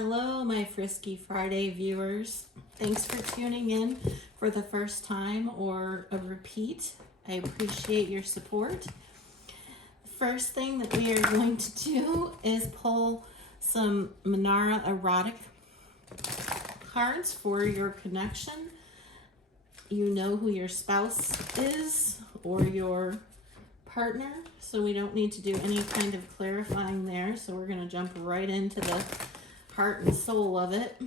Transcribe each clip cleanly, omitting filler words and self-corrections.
Hello, my Frisky Friday viewers. Thanks for tuning in for the first time or a repeat. I appreciate your support. The first thing that we are going to do is pull some Marital erotic cards for your connection. You know who your spouse is or your partner, so we don't need to do any kind of clarifying there. So we're going to jump right into the heart and soul of it.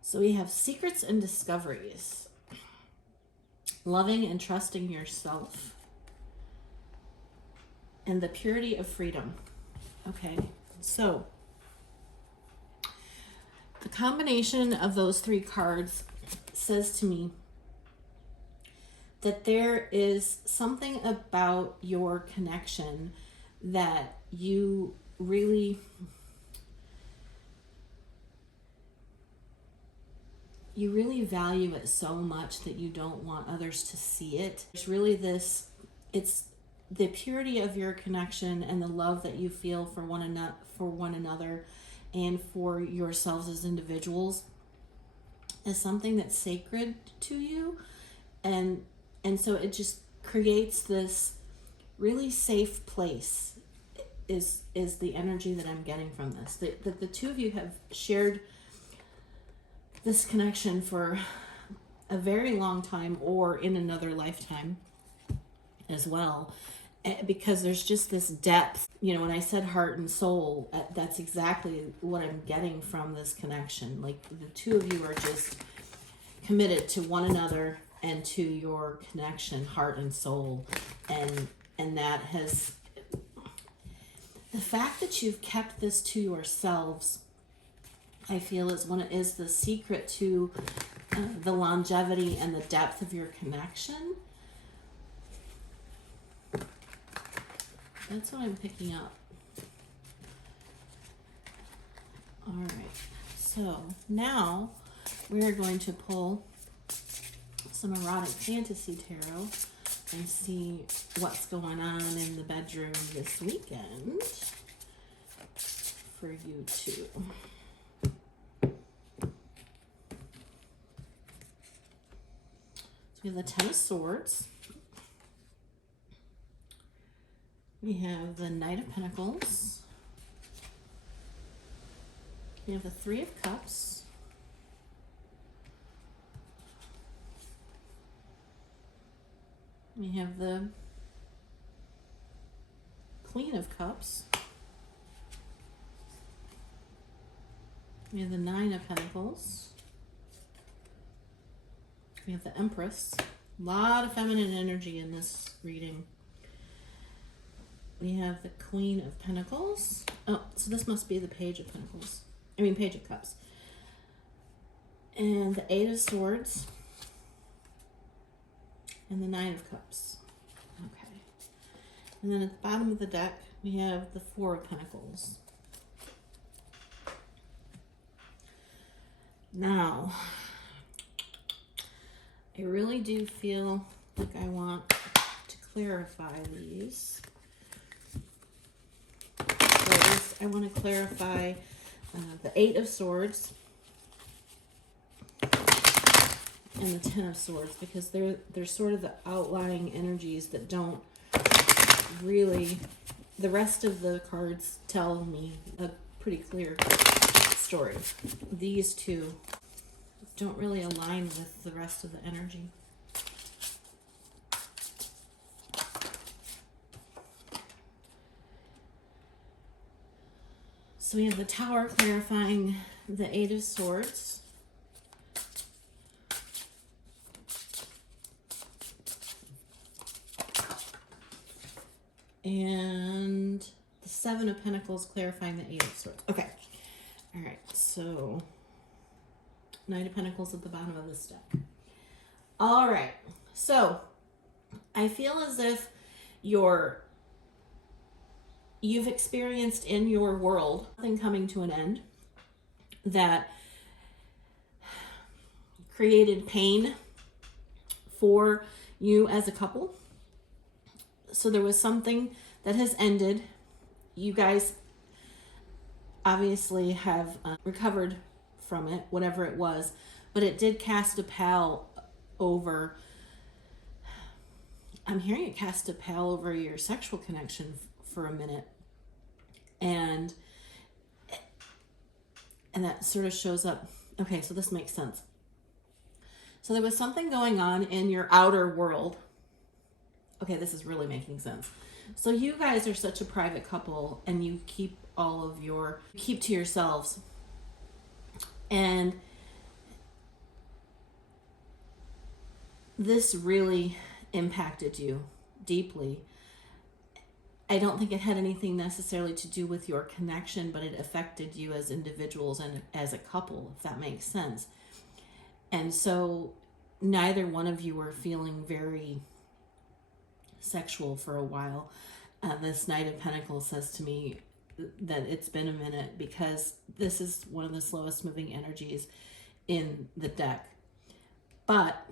So we have secrets and discoveries, loving and trusting yourself, and the purity of freedom. Okay, so the combination of those three cards says to me that there is something about your connection that you really value it so much that you don't want others to see it. It's really this, it's the purity of your connection and the love that you feel for one another and for yourselves as individuals is something that's sacred to you. And so it just creates this really safe place is the energy that I'm getting from this. That the two of you have shared this connection for a very long time or in another lifetime as well, because there's just this depth. You know, when I said heart and soul, that's exactly what I'm getting from this connection. Like the two of you are just committed to one another and to your connection, heart and soul. And that has, the fact that you've kept this to yourselves, I feel is the secret to the longevity and the depth of your connection. That's what I'm picking up. All right, so now we're going to pull some erotic fantasy tarot and see what's going on in the bedroom this weekend for you two. We have the Ten of Swords. We have the Knight of Pentacles. We have the Three of Cups. We have the Queen of Cups. We have the Nine of Pentacles. We have the Empress. A lot of feminine energy in this reading. We have the Queen of Pentacles. Oh, so this must be the Page of Pentacles. Page of Cups. And the Eight of Swords. And the Nine of Cups. Okay. And then at the bottom of the deck, we have the Four of Pentacles. Now, I really do feel like I want to clarify these. First, I want to clarify the Eight of Swords and the Ten of Swords, because they're sort of the outlying energies that don't really, the rest of the cards tell me a pretty clear story. These two don't really align with the rest of the energy. So we have the Tower clarifying the Eight of Swords. And the Seven of Pentacles clarifying the Eight of Swords. Okay. All right. So Knight of Pentacles at the bottom of this deck. All right. So I feel as if your you've experienced in your world something coming to an end that created pain for you as a couple. So there was something that has ended. You guys obviously have recovered from it, whatever it was, but it did cast a pall over, I'm hearing it cast a pall over your sexual connection for a minute. And that sort of shows up. Okay, so this makes sense. So there was something going on in your outer world. Okay, this is really making sense. So you guys are such a private couple, and you keep keep to yourselves. And this really impacted you deeply. I don't think it had anything necessarily to do with your connection, but it affected you as individuals and as a couple, if that makes sense. And so neither one of you were feeling very sexual for a while. This Knight of Pentacles says to me that it's been a minute, because this is one of the slowest moving energies in the deck. But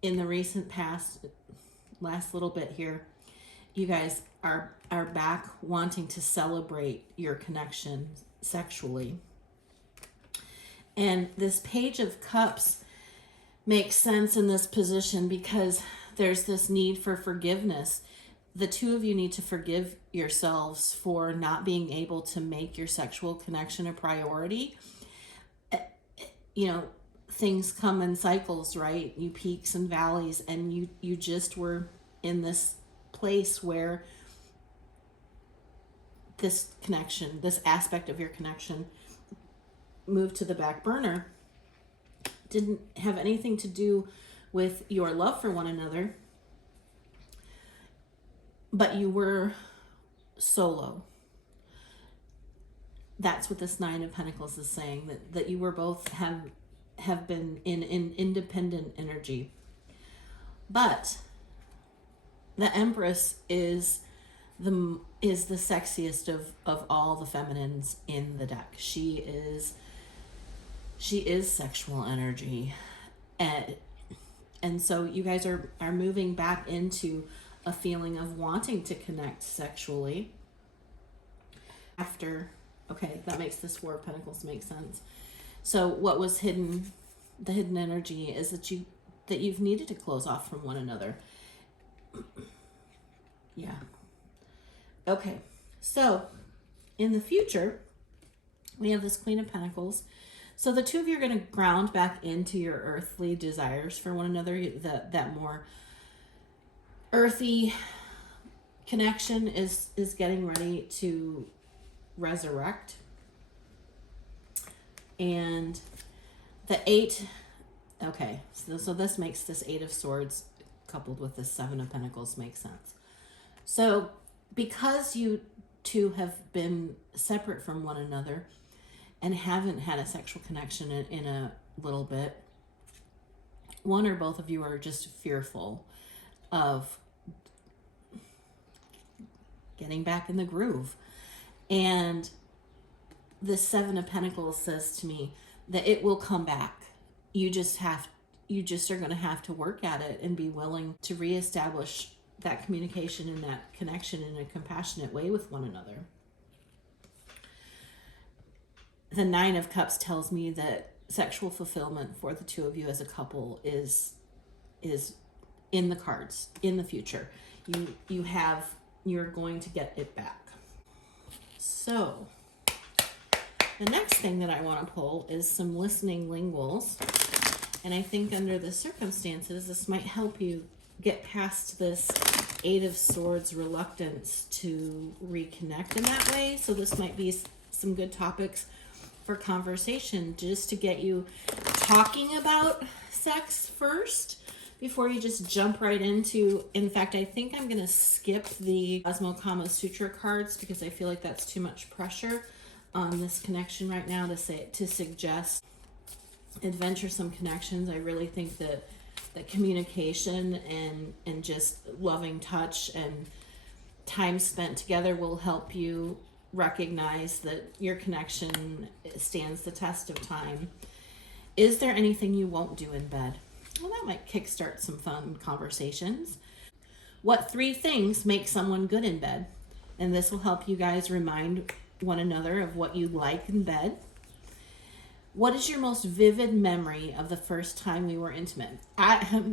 in the recent past, last little bit here, you guys are back wanting to celebrate your connection sexually. And this Page of Cups makes sense in this position because there's this need for forgiveness. The two of you need to forgive yourselves for not being able to make your sexual connection a priority. You know, things come in cycles, right? You peaks and valleys, and you just were in this place where this connection, this aspect of your connection, moved to the back burner. Didn't have anything to do with your love for one another, but you were solo. That's what this Nine of Pentacles is saying, that you were both have been in independent energy. But the Empress is the sexiest of all the feminines in the deck. She is sexual energy, and so you guys are moving back into a feeling of wanting to connect sexually after. Okay, that makes this Four of Pentacles make sense. So what was hidden, the hidden energy, is that you've needed to close off from one another. Yeah. Okay, so in the future, we have this Queen of Pentacles. So the two of you are going to ground back into your earthly desires for one another. That more earthy connection is getting ready to resurrect. And the Eight, okay, so this makes this Eight of Swords coupled with the Seven of Pentacles make sense. So because you two have been separate from one another and haven't had a sexual connection in a little bit, one or both of you are just fearful of getting back in the groove. And the Seven of Pentacles says to me that it will come back. You just are going to have to work at it and be willing to reestablish that communication and that connection in a compassionate way with one another. The Nine of Cups tells me that sexual fulfillment for the two of you as a couple is in the cards in the future. You're going to get it back. So the next thing that I want to pull is some listening linguals. And I think under the circumstances, this might help you get past this Eight of Swords reluctance to reconnect in that way. So this might be some good topics for conversation, just to get you talking about sex first before you just jump right into. In fact, I think I'm going to skip the Cosmo Kama Sutra cards because I feel like that's too much pressure on this connection right now to suggest adventuresome connections. I really think that communication and just loving touch and time spent together will help you recognize that your connection stands the test of time. Is there anything you won't do in bed? Well, that might kickstart some fun conversations. What 3 things make someone good in bed? And this will help you guys remind one another of what you like in bed. What is your most vivid memory of the first time we were intimate?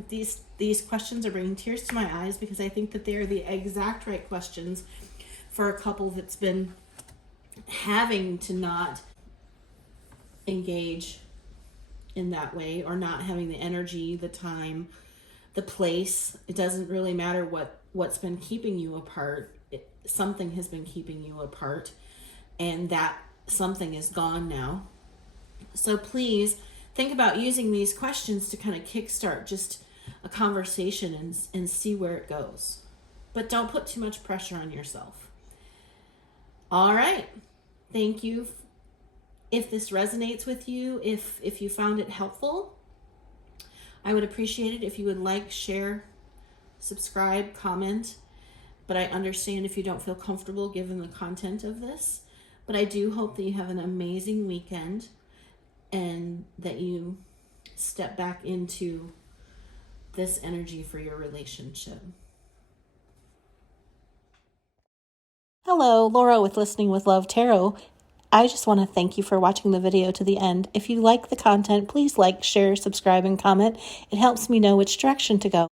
These questions are bringing tears to my eyes because I think that they are the exact right questions for a couple that's been having to not engage in that way, or not having the energy, the time, the place. It doesn't really matter what's been keeping you apart. Something has been keeping you apart, and that something is gone now. So please think about using these questions to kind of kickstart just a conversation and see where it goes. But don't put too much pressure on yourself. All right. Thank you. If this resonates with you, if you found it helpful, I would appreciate it if you would like, share, subscribe, comment. But I understand if you don't feel comfortable given the content of this. But I do hope that you have an amazing weekend and that you step back into this energy for your relationship. Hello, Laura with Listening with Love Tarot. I just want to thank you for watching the video to the end. If you like the content, please like, share, subscribe, and comment. It helps me know which direction to go.